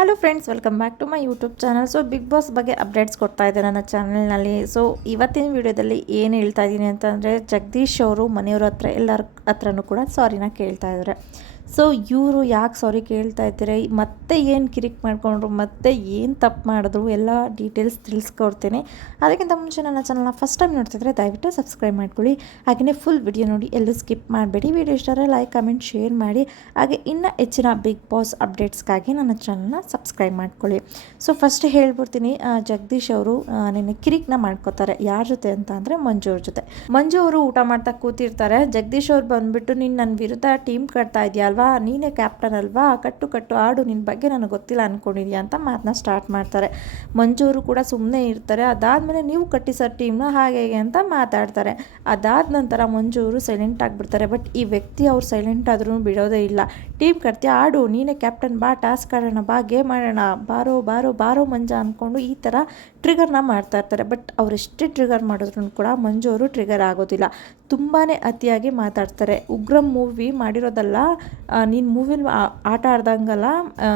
Hello friends welcome back to my YouTube channel so Big Boss ಬಗ್ಗೆ updates ಕೊಡ್ತಾ ಇದ್ದೆ ನನ್ನ ಚಾನಲ್ನಲ್ಲಿ ಸೊ ಇವತ್ತಿನ ವಿಡಿಯೋದಲ್ಲಿ ಏನು ಹೇಳ್ತಾ ಇದ್ದೀನಿ ಅಂತಂದರೆ ಜಗದೀಶ್ ಅವರು ಮನೆಯವ್ರ ಹತ್ರ ಎಲ್ಲರ ಹತ್ರನೂ ಕೂಡ ಸಾರಿನ ಕೇಳ್ತಾ ಇದ್ದಾರೆ. ಸೊ ಇವರು ಯಾಕೆ ಸಾರಿ ಕೇಳ್ತಾ ಇದ್ದೀರ? ಮತ್ತೆ ಏನು ಕಿರಿಕ್ ಮಾಡಿಕೊಂಡ್ರು? ಮತ್ತೆ ಏನು ತಪ್ಪು ಮಾಡಿದ್ರು? ಎಲ್ಲ ಡೀಟೇಲ್ಸ್ ತಿಳಿಸ್ಕೊಡ್ತೀನಿ. ಅದಕ್ಕಿಂತ ಮುಂಚೆ ನನ್ನ ಚಾನಲ್ನ ಫಸ್ಟ್ ಟೈಮ್ ನೋಡ್ತಿದ್ರೆ ದಯವಿಟ್ಟು ಸಬ್ಸ್ಕ್ರೈಬ್ ಮಾಡ್ಕೊಳ್ಳಿ. ಹಾಗೆಯೇ ಫುಲ್ ವಿಡಿಯೋ ನೋಡಿ ಎಲ್ಲೂ ಸ್ಕಿಪ್ ಮಾಡಬೇಡಿ. ವಿಡಿಯೋ ಇಷ್ಟಾರೆ ಲೈಕ್ ಕಮೆಂಟ್ ಶೇರ್ ಮಾಡಿ. ಹಾಗೆ ಇನ್ನೂ ಹೆಚ್ಚಿನ ಬಿಗ್ ಬಾಸ್ ಅಪ್ಡೇಟ್ಸ್ಗಾಗಿ ನನ್ನ ಚಾನಲ್ನ ಸಬ್ಸ್ಕ್ರೈಬ್ ಮಾಡ್ಕೊಳ್ಳಿ. ಸೊ ಫಸ್ಟ್ ಹೇಳ್ಬಿಡ್ತೀನಿ ಜಗದೀಶ್ ಅವರು ನಿನ್ನೆ ಕಿರಿಕ್ನ ಮಾಡ್ಕೋತಾರೆ. ಯಾರ ಜೊತೆ ಅಂತ ಅಂದರೆ ಮಂಜು ಅವ್ರ ಜೊತೆ. ಮಂಜು ಅವರು ಊಟ ಮಾಡ್ತಾ ಕೂತಿರ್ತಾರೆ. ಜಗದೀಶ್ ಅವ್ರು ಬಂದುಬಿಟ್ಟು, ನೀನು ನನ್ನ ವಿರುದ್ಧ ಟೀಮ್ ಕಟ್ತಾ ಇದೆಯಾ ಅಲ್ವಾ ನೀನೇ ಕ್ಯಾಪ್ಟನ್ ಅಲ್ವಾ? ಕಟ್ಟು ಕಟ್ಟು ಆಡು ನಿನ್ನ ಬಗ್ಗೆ ನನಗೆ ಗೊತ್ತಿಲ್ಲ ಅಂದ್ಕೊಂಡಿದ್ಯಾ ಅಂತ ಮಾತನ್ನ ಸ್ಟಾರ್ಟ್ ಮಾಡ್ತಾರೆ. ಮಂಜೂರು ಕೂಡ ಸುಮ್ಮನೆ ಇರ್ತಾರೆ. ಅದಾದಮೇಲೆ ನೀವು ಕಟ್ಟಿ ಸರ್ ಟೀಮ್ನ ಹಾಗೆ ಹೇಗೆ ಅಂತ ಮಾತಾಡ್ತಾರೆ. ಅದಾದ ನಂತರ ಮಂಜೂರು ಸೈಲೆಂಟ್ ಆಗಿಬಿಡ್ತಾರೆ ಬಟ್ ಈ ವ್ಯಕ್ತಿ ಅವ್ರು ಸೈಲೆಂಟ್ ಆದ್ರೂ ಬಿಡೋದೇ ಇಲ್ಲ. ಟೀಮ್ ಕಟ್ತೀಯ ಆಡು, ನೀನೇ ಕ್ಯಾಪ್ಟನ್ ಬಾ ಟಾಸ್ಕ್ ಆಡೋಣ ಬಾ ಗೇಮ್ ಆಡೋಣ. ಬಾರೋ ಬಾರೋ ಬಾರೋ ಮಂಜ ಅಂದ್ಕೊಂಡು ಈ ಥರ ಟ್ರಿಗರ್ನ ಮಾಡ್ತಾ ಇರ್ತಾರೆ. ಬಟ್ ಅವ್ರು ಎಷ್ಟೇ ಟ್ರಿಗರ್ ಮಾಡಿದ್ರು ಕೂಡ ಮಂಜು ಅವರು ಟ್ರಿಗರ್ ಆಗೋದಿಲ್ಲ. ತುಂಬಾ ಅತಿಯಾಗಿ ಮಾತಾಡ್ತಾರೆ. ಉಗ್ರಂ ಮೂವಿ ಮಾಡಿರೋದಲ್ಲ ನೀನು ಮೂವಿಲಿ ಆಟ ಆಡ್ದಂಗಲ್ಲ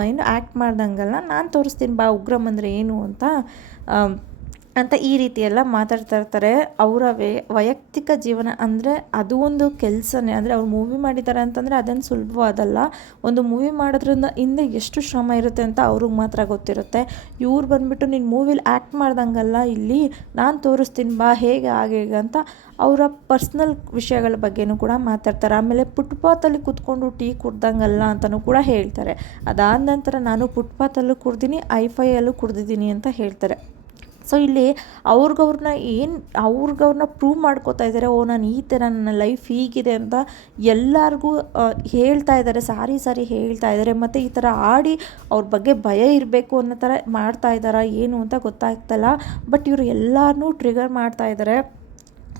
ಏನು ಆ್ಯಕ್ಟ್ ಮಾಡ್ದಂಗಲ್ಲ ನಾನು ತೋರಿಸ್ತೀನಿ ಬಾ ಉಗ್ರಮ್ ಅಂದರೆ ಏನು ಅಂತ ಅಂತ ಈ ರೀತಿ ಎಲ್ಲ ಮಾತಾಡ್ತಾ ಇರ್ತಾರೆ. ಅವರ ವೇ, ವೈಯಕ್ತಿಕ ಜೀವನ ಅಂದರೆ ಅದು ಒಂದು ಕೆಲಸನೇ. ಅಂದರೆ ಅವ್ರು ಮೂವಿ ಮಾಡಿದ್ದಾರೆ ಅಂತಂದರೆ ಅದನ್ನು ಸುಲಭವಾದಲ್ಲ. ಒಂದು ಮೂವಿ ಮಾಡೋದ್ರಿಂದ ಹಿಂದೆ ಎಷ್ಟು ಶ್ರಮ ಇರುತ್ತೆ ಅಂತ ಅವ್ರಿಗೆ ಮಾತ್ರ ಗೊತ್ತಿರುತ್ತೆ. ಇವ್ರು ಬಂದುಬಿಟ್ಟು ನೀನು ಮೂವಿಲಿ ಆ್ಯಕ್ಟ್ ಮಾಡ್ದಂಗಲ್ಲ ಇಲ್ಲಿ, ನಾನು ತೋರಿಸ್ತೀನಿ, ಬಾ, ಹೇಗೆ, ಹಾಗೆ, ಹೇಗೆ ಅಂತ ಅವರ ಪರ್ಸ್ನಲ್ ವಿಷಯಗಳ ಬಗ್ಗೆನೂ ಕೂಡ ಮಾತಾಡ್ತಾರೆ. ಆಮೇಲೆ ಫುಟ್ಪಾತಲ್ಲಿ ಕೂತ್ಕೊಂಡು ಟೀ ಕುಡ್ದಂಗಲ್ಲ ಅಂತಲೂ ಕೂಡ ಹೇಳ್ತಾರೆ. ಅದಾದ ನಂತರ ನಾನು ಫುಟ್ಪಾತಲ್ಲೂ ಕುಡ್ದೀನಿ, ಐಫೈಯಲ್ಲೂ ಕುಡ್ದಿದ್ದೀನಿ ಅಂತ ಹೇಳ್ತಾರೆ. ಸೊ ಇಲ್ಲಿ ಅವ್ರಿಗವ್ರನ್ನ ಏನು ಅವ್ರಿಗವ್ರನ್ನ ಪ್ರೂವ್ ಮಾಡ್ಕೋತಾ ಇದ್ದಾರೆ ಓ, ನಾನು ಈ ಥರ ನನ್ನ ಲೈಫ್ ಹೀಗಿದೆ ಅಂತ ಎಲ್ಲರಿಗೂ ಹೇಳ್ತಾ ಇದ್ದಾರೆ ಸಾರಿ ಸಾರಿ ಹೇಳ್ತಾ ಇದ್ದಾರೆ ಮತ್ತು ಈ ಥರ ಆಡಿ ಅವ್ರ ಬಗ್ಗೆ ಭಯ ಇರಬೇಕು ಅನ್ನೋ ಥರ ಮಾಡ್ತಾ ಇದ್ದಾರಾ ಏನು ಅಂತ ಗೊತ್ತಾಗ್ತಲ್ಲ ಬಟ್ ಇವರು ಎಲ್ಲರನ್ನೂ ಟ್ರಿಗರ್ ಮಾಡ್ತಾ ಇದ್ದಾರೆ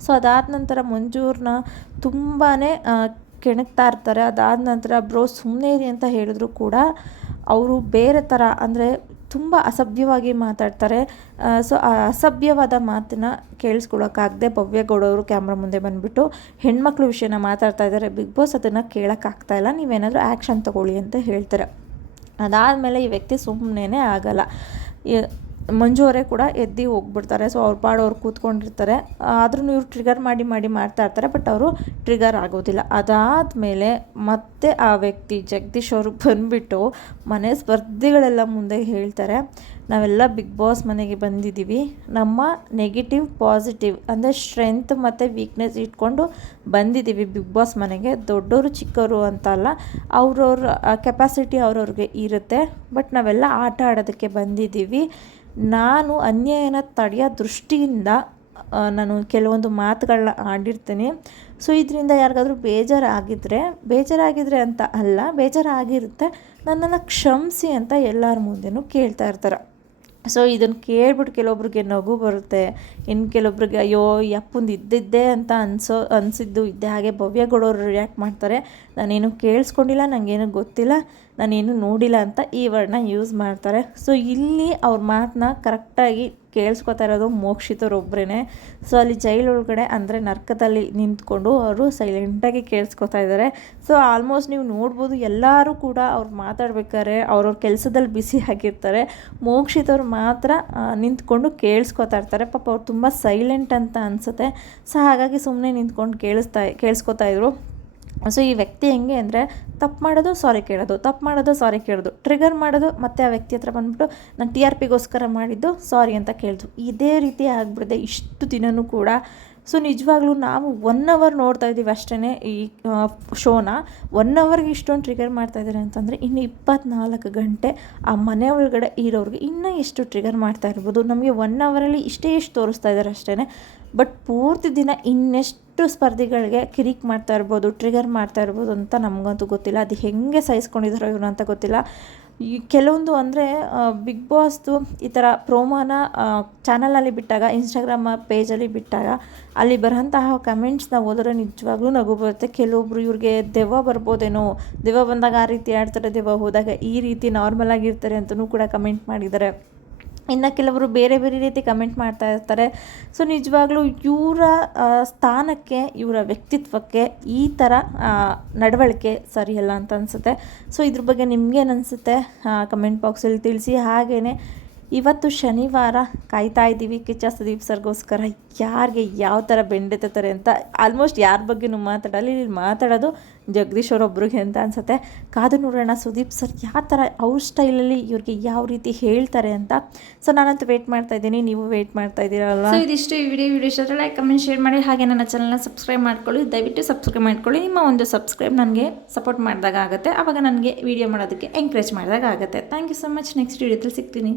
ಸೊ ಅದಾದ ನಂತರ ಮಂಜೂರನ್ನ ತುಂಬಾ ಕೆಣಕ್ತಾ ಇರ್ತಾರೆ. ಅದಾದ ನಂತರ, ಬ್ರೋ ಸುಮ್ಮನೆ ಇರಿ ಅಂತ ಹೇಳಿದ್ರು ಕೂಡ, ಅವರು ಬೇರೆ ಥರ ಅಂದರೆ ತುಂಬ ಅಸಭ್ಯವಾಗಿ ಮಾತಾಡ್ತಾರೆ. ಸೊ ಆ ಅಸಭ್ಯವಾದ ಮಾತನ್ನ ಕೇಳಿಸ್ಕೊಳಕ್ಕಾಗದೆ ಭವ್ಯಗೌಡವರು ಕ್ಯಾಮ್ರಾ ಮುಂದೆ ಬಂದುಬಿಟ್ಟು ಹೆಣ್ಮಕ್ಳು ವಿಷಯನ ಮಾತಾಡ್ತಾ ಇದ್ದಾರೆ. ಬಿಗ್ ಬಾಸ್ ಅದನ್ನು ಕೇಳೋಕ್ಕಾಗ್ತಾ ಇಲ್ಲ. ನೀವೇನಾದರೂ ಆ್ಯಕ್ಷನ್ ತಗೊಳ್ಳಿ ಅಂತ ಹೇಳ್ತಾರೆ. ಅದಾದಮೇಲೆ ಈ ವ್ಯಕ್ತಿ ಸುಮ್ಮನೆ ಆಗಲ್ಲ. ಮಂಜು ಅವರೇ ಕೂಡ ಎದ್ದು ಹೋಗ್ಬಿಡ್ತಾರೆ. ಸೊ ಅವ್ರ ಪಾಡು ಕೂತ್ಕೊಂಡಿರ್ತಾರೆ. ಆದ್ರೂ ಇವ್ರು ಟ್ರಿಗರ್ ಮಾಡಿ ಮಾಡಿ ಮಾಡ್ತಾ ಇರ್ತಾರೆ ಬಟ್ ಅವರು ಟ್ರಿಗರ್ ಆಗೋದಿಲ್ಲ. ಅದಾದ ಮೇಲೆ ಮತ್ತೆ ಆ ವ್ಯಕ್ತಿ ಜಗದೀಶ್ ಅವರು ಬಂದುಬಿಟ್ಟು ಮನೆ ಸ್ಪರ್ಧಿಗಳೆಲ್ಲ ಮುಂದೆ ಹೇಳ್ತಾರೆ, ನಾವೆಲ್ಲ ಬಿಗ್ ಬಾಸ್ ಮನೆಗೆ ಬಂದಿದ್ದೀವಿ. ನಮ್ಮ ನೆಗೆಟಿವ್ ಪಾಸಿಟಿವ್ ಅಂದರೆ ಸ್ಟ್ರೆಂತ್ ಮತ್ತು ವೀಕ್ನೆಸ್ ಇಟ್ಕೊಂಡು ಬಂದಿದ್ದೀವಿ ಬಿಗ್ ಬಾಸ್ ಮನೆಗೆ. ದೊಡ್ಡವರು ಚಿಕ್ಕವರು ಅಂತ ಅಲ್ಲ, ಅವ್ರವ್ರ ಕೆಪಾಸಿಟಿ ಅವ್ರವ್ರಿಗೆ ಇರುತ್ತೆ. ಬಟ್ ನಾವೆಲ್ಲ ಆಟ ಆಡೋದಕ್ಕೆ ಬಂದಿದ್ದೀವಿ. ನಾನು ಅನ್ಯಾಯನ ತಡೆಯೋ ದೃಷ್ಟಿಯಿಂದ ನಾನು ಕೆಲವೊಂದು ಮಾತುಗಳನ್ನ ಆಡಿರ್ತೀನಿ. ಸೊ, ಇದರಿಂದ ಯಾರಿಗಾದ್ರೂ ಬೇಜಾರಾಗಿದ್ದರೆ ಬೇಜಾರಾಗಿದ್ದರೆ ಅಂತ ಅಲ್ಲ, ಬೇಜಾರಾಗಿರುತ್ತೆ, ನನ್ನನ್ನು ಕ್ಷಮಿಸಿ ಅಂತ ಎಲ್ಲರ ಮುಂದೆನೂ ಕೇಳ್ತಾ ಇರ್ತಾರೆ. ಸೊ ಇದನ್ನು ಕೇಳ್ಬಿಟ್ಟು ಕೆಲವೊಬ್ರಿಗೆ ನಗು ಬರುತ್ತೆ. ಇನ್ನು ಕೆಲವೊಬ್ರಿಗೆ, ಅಯ್ಯೋ ಯಪ್ಪಂದು ಇದ್ದಿದ್ದೆ ಅಂತ ಅನಿಸೋ, ಅನಿಸಿದ್ದು, ಇದ್ದೆ ಹಾಗೆ ಭವ್ಯಗಳವ್ರು ರಿಯಾಕ್ಟ್ ಮಾಡ್ತಾರೆ. ನಾನೇನು ಕೇಳಿಸ್ಕೊಂಡಿಲ್ಲ ನನಗೇನು ಗೊತ್ತಿಲ್ಲ. ನಾನೇನು ನೋಡಿಲ್ಲ ಅಂತ ಈ ವರ್ಡ್ನ ಯೂಸ್ ಮಾಡ್ತಾರೆ. ಸೊ ಇಲ್ಲಿ ಅವ್ರ ಮಾತನ್ನ ಕರೆಕ್ಟಾಗಿ ಕೇಳಿಸ್ಕೊತಾ ಇರೋದು ಮೋಕ್ಷಿತರೊಬ್ಬರೇ ಸೊ ಅಲ್ಲಿ ಜೈಲು ಒಳಗಡೆ ಅಂದರೆ ನರ್ಕದಲ್ಲಿ ನಿಂತ್ಕೊಂಡು ಅವರು ಸೈಲೆಂಟಾಗಿ ಕೇಳಿಸ್ಕೊತಾ ಇದ್ದಾರೆ ಸೊ ಆಲ್ಮೋಸ್ಟ್ ನೀವು ನೋಡ್ಬೋದು ಎಲ್ಲರೂ ಕೂಡ ಅವ್ರು ಮಾತಾಡ್ಬೇಕಾದ್ರೆ ಅವ್ರವ್ರ ಕೆಲಸದಲ್ಲಿ ಬಿಸಿ ಆಗಿರ್ತಾರೆ. ಮೋಕ್ಷಿತವ್ರು ಮಾತ್ರ ನಿಂತ್ಕೊಂಡು ಕೇಳಿಸ್ಕೊತಾ ಇರ್ತಾರೆ. ಪಾಪ ಅವ್ರು ತುಂಬ ಸೈಲೆಂಟ್ ಅಂತ ಅನಿಸುತ್ತೆ. ಸೊ ಹಾಗಾಗಿ ಸುಮ್ಮನೆ ನಿಂತ್ಕೊಂಡು ಕೇಳಿಸ್ತಾ, ಕೇಳಿಸ್ಕೊತಾ ಇದ್ರು. ಸೊ ಈ ವ್ಯಕ್ತಿ ಹೆಂಗೆ ಅಂದರೆ ತಪ್ಪು ಮಾಡೋದು ಸಾರಿ ಕೇಳೋದು, ತಪ್ಪು ಮಾಡೋದು ಸಾರಿ ಕೇಳೋದು. ಟ್ರಿಗರ್ ಮಾಡೋದು ಮತ್ತೆ ಆ ವ್ಯಕ್ತಿ ಹತ್ರ ಬಂದ್ಬಿಟ್ಟು ನಾನು ಟಿ ಆರ್ ಪಿಗೋಸ್ಕರ ಮಾಡಿದ್ದು ಸಾರಿ ಅಂತ ಕೇಳಿದ್ರು ಇದೇ ರೀತಿ ಆಗ್ಬಿಡದೆ ಇಷ್ಟು ದಿನವೂ ಕೂಡ ಸೊ ನಿಜವಾಗ್ಲೂ ನಾವು ಒನ್ ಅವರ್ ನೋಡ್ತಾ ಇದ್ದೀವಿ ಅಷ್ಟೇ ಈ ಶೋನ ಒನ್ ಅವರ್ಗೆ ಇಷ್ಟೊಂದು ಟ್ರಿಗರ್ ಮಾಡ್ತಾ ಇದ್ದಾರೆ ಅಂತಂದರೆ ಇನ್ನು ಇಪ್ಪತ್ನಾಲ್ಕು ಗಂಟೆ ಆ ಮನೆ ಒಳಗಡೆ ಇರೋರಿಗೆ ಇನ್ನೂ ಎಷ್ಟು ಟ್ರಿಗರ್ ಮಾಡ್ತಾ ಇರ್ಬೋದು? ನಮಗೆ ಒನ್ ಅವರಲ್ಲಿ ಇಷ್ಟೇ ಇಷ್ಟು ತೋರಿಸ್ತಾ ಇದ್ದಾರೆ ಅಷ್ಟೇ ಬಟ್ ಪೂರ್ತಿ ದಿನ ಇನ್ನೆಷ್ಟು ಸ್ಪರ್ಧಿಗಳಿಗೆ ಕಿರಿಕ್ ಮಾಡ್ತಾ ಇರ್ಬೋದು ಟ್ರಿಗರ್ ಮಾಡ್ತಾ ಇರ್ಬೋದು ಅಂತ ನಮಗಂತೂ ಗೊತ್ತಿಲ್ಲ. ಅದು ಹೆಂಗೆ ಸಹಿಸ್ಕೊಂಡಿದ್ದಾರೋ ಇವರು ಅಂತ ಗೊತ್ತಿಲ್ಲ. ಈ ಕೆಲವೊಂದು ಅಂದರೆ ಬಿಗ್ ಬಾಸ್ದು ಈ ಥರ ಪ್ರೋಮೋನ ಚಾನಲಲ್ಲಿ ಬಿಟ್ಟಾಗ ಇನ್ಸ್ಟಾಗ್ರಾಮ್ ಪೇಜಲ್ಲಿ ಬಿಟ್ಟಾಗ, ಅಲ್ಲಿ ಬರೋಂತಹ ಕಮೆಂಟ್ಸ್ನ ಓದಿದ್ರೆ ನಿಜವಾಗ್ಲೂ ನಗು ಬರುತ್ತೆ. ಕೆಲವೊಬ್ರು ಇವ್ರಿಗೆ ದೆವ್ವ ಬರ್ಬೋದೇನೋ, ದೆವ್ವ ಬಂದಾಗ ಆ ರೀತಿ ಆಡ್ತಾರೆ, ದೆವ್ವ ಹೋದಾಗ ಈ ರೀತಿ ನಾರ್ಮಲ್ ಆಗಿರ್ತಾರೆ ಅಂತಲೂ ಕೂಡ ಕಮೆಂಟ್ ಮಾಡಿದ್ದಾರೆ. ಇನ್ನು ಕೆಲವರು ಬೇರೆ ಬೇರೆ ರೀತಿ ಕಮೆಂಟ್ ಮಾಡ್ತಾ ಇರ್ತಾರೆ. ಸೊ ನಿಜವಾಗ್ಲೂ ಇವರ ಸ್ಥಾನಕ್ಕೆ, ಇವರ ವ್ಯಕ್ತಿತ್ವಕ್ಕೆ ಈ ಥರ ನಡವಳಿಕೆ ಸರಿಯಲ್ಲ ಅಂತ ಅನಿಸುತ್ತೆ. ಸೊ ಇದ್ರ ಬಗ್ಗೆ ನಿಮಗೇನು ಅನಿಸುತ್ತೆ? ಕಮೆಂಟ್ ಬಾಕ್ಸಲ್ಲಿ ತಿಳಿಸಿ. ಹಾಗೆಯೇ ಇವತ್ತು ಶನಿವಾರ ಕಾಯ್ತಾ ಇದ್ದೀವಿ ಕಿಚ್ಚ ಸುದೀಪ್ ಸರ್ಗೋಸ್ಕರ. ಯಾರಿಗೆ ಯಾವ ಥರ ಬೆಂಡೆತ್ತಾರೆ ಅಂತ ಆಲ್ಮೋಸ್ಟ್ ಯಾರ ಬಗ್ಗೆನೂ ಮಾತಾಡಲ್ಲ, ಇಲ್ಲಿ ಮಾತಾಡೋದು ಜಗದೀಶ್ ಅವರೊಬ್ರಿಗೆ ಅಂತ ಅನ್ಸುತ್ತೆ. ಕಾದು ನೋಡೋಣ ಸುದೀಪ್ ಸರ್, ಯಾವ ಥರ ಅವ್ರ ಸ್ಟೈಲಲ್ಲಿ ಇವ್ರಿಗೆ ಯಾವ ರೀತಿ ಹೇಳ್ತಾರೆ ಅಂತ. ಸೊ ನಾನಂತೂ ವೇಟ್ ಮಾಡ್ತಾ ಇದ್ದೀನಿ, ನೀವು ವೇಟ್ ಮಾಡ್ತಾ ಇದ್ದೀರಲ್ಲ ಸೊ ಇದಿಷ್ಟು ಈ ವಿಡಿಯೋ ವಿಡಿಯೋ ಇಷ್ಟ ಲೈಕ್ ಕಮೆಂಟ್ ಶೇರ್ ಮಾಡಿ. ಹಾಗೆ ನನ್ನ ಚಾನಲ್ನ ಸಬ್ಸ್ಕ್ರೈಬ್ ಮಾಡ್ಕೊಳ್ಳಿ. ದಯವಿಟ್ಟು ಸಬ್ಸ್ಕ್ರೈಬ್ ಮಾಡ್ಕೊಳ್ಳಿ. ನಿಮ್ಮ ಒಂದು ಸಬ್ಸ್ಕ್ರೈಬ್ ನನಗೆ ಸಪೋರ್ಟ್ ಮಾಡಿದಾಗ ಆಗುತ್ತೆ. ಆವಾಗ ನನಗೆ ವಿಡಿಯೋ ಮಾಡೋದಕ್ಕೆ ಎಂಕರೇಜ್ ಮಾಡಿದಾಗ ಆಗುತ್ತೆ. Thank you so much next ವಿಡಿಯೋದಲ್ಲಿ ಸಿಗ್ತೀನಿ.